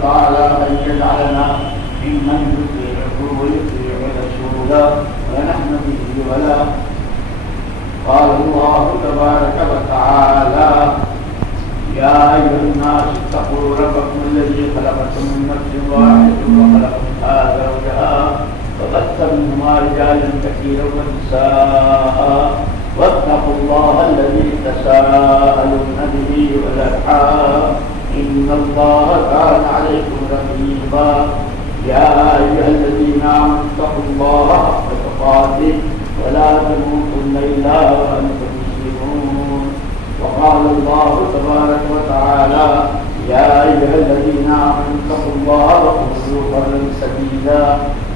وتعالى أن يجعلنا ممن يطيعه ويطيع رسوله ونحن به ولا. قال الله تبارك وتعالى يا أيها الناس اتقوا ربكم الذي خلقكم من نفس واحدة وخلق منها زوجها وبث منهما رجالا كثيرا ونساء واتقوا الله الذي تساءلون به والأرحام إن الله كان عليكم رقيبا. يا أيها الذين آمنوا اتقوا الله حق تقاته ولا تموتن إلا وأنتم مسلمون. وقال الله تبارك وتعالى يا أيها الذين آمنوا اتقوا الله وقولوا قولا سديدا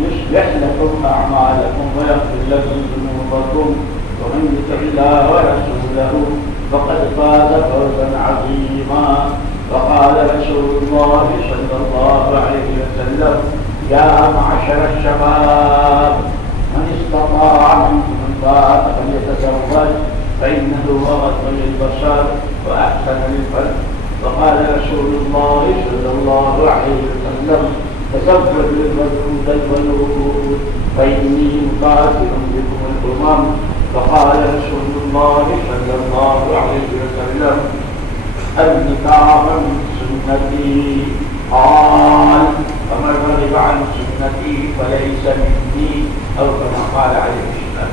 يصلح لكم أعمالكم ويغفر لكم ذنوبكم ومن يطع الله ورسوله فقد فاز فوزا عظيما. وقال رسول الله صلى الله عليه وسلم يا معشر الشباب من استطاع منكم الباءة فليتزوج فإنه أغض للبصر وأحسن للفرج. وقال رسول الله صلى الله عليه وسلم تزوج الودود الولود فإني مقاتل بكم الأمم. وقال رسول الله صلى الله عليه وسلم النكاح من سنتي قال فمن رغب عن سنتي فليس مني أو كما قال عليه السلام.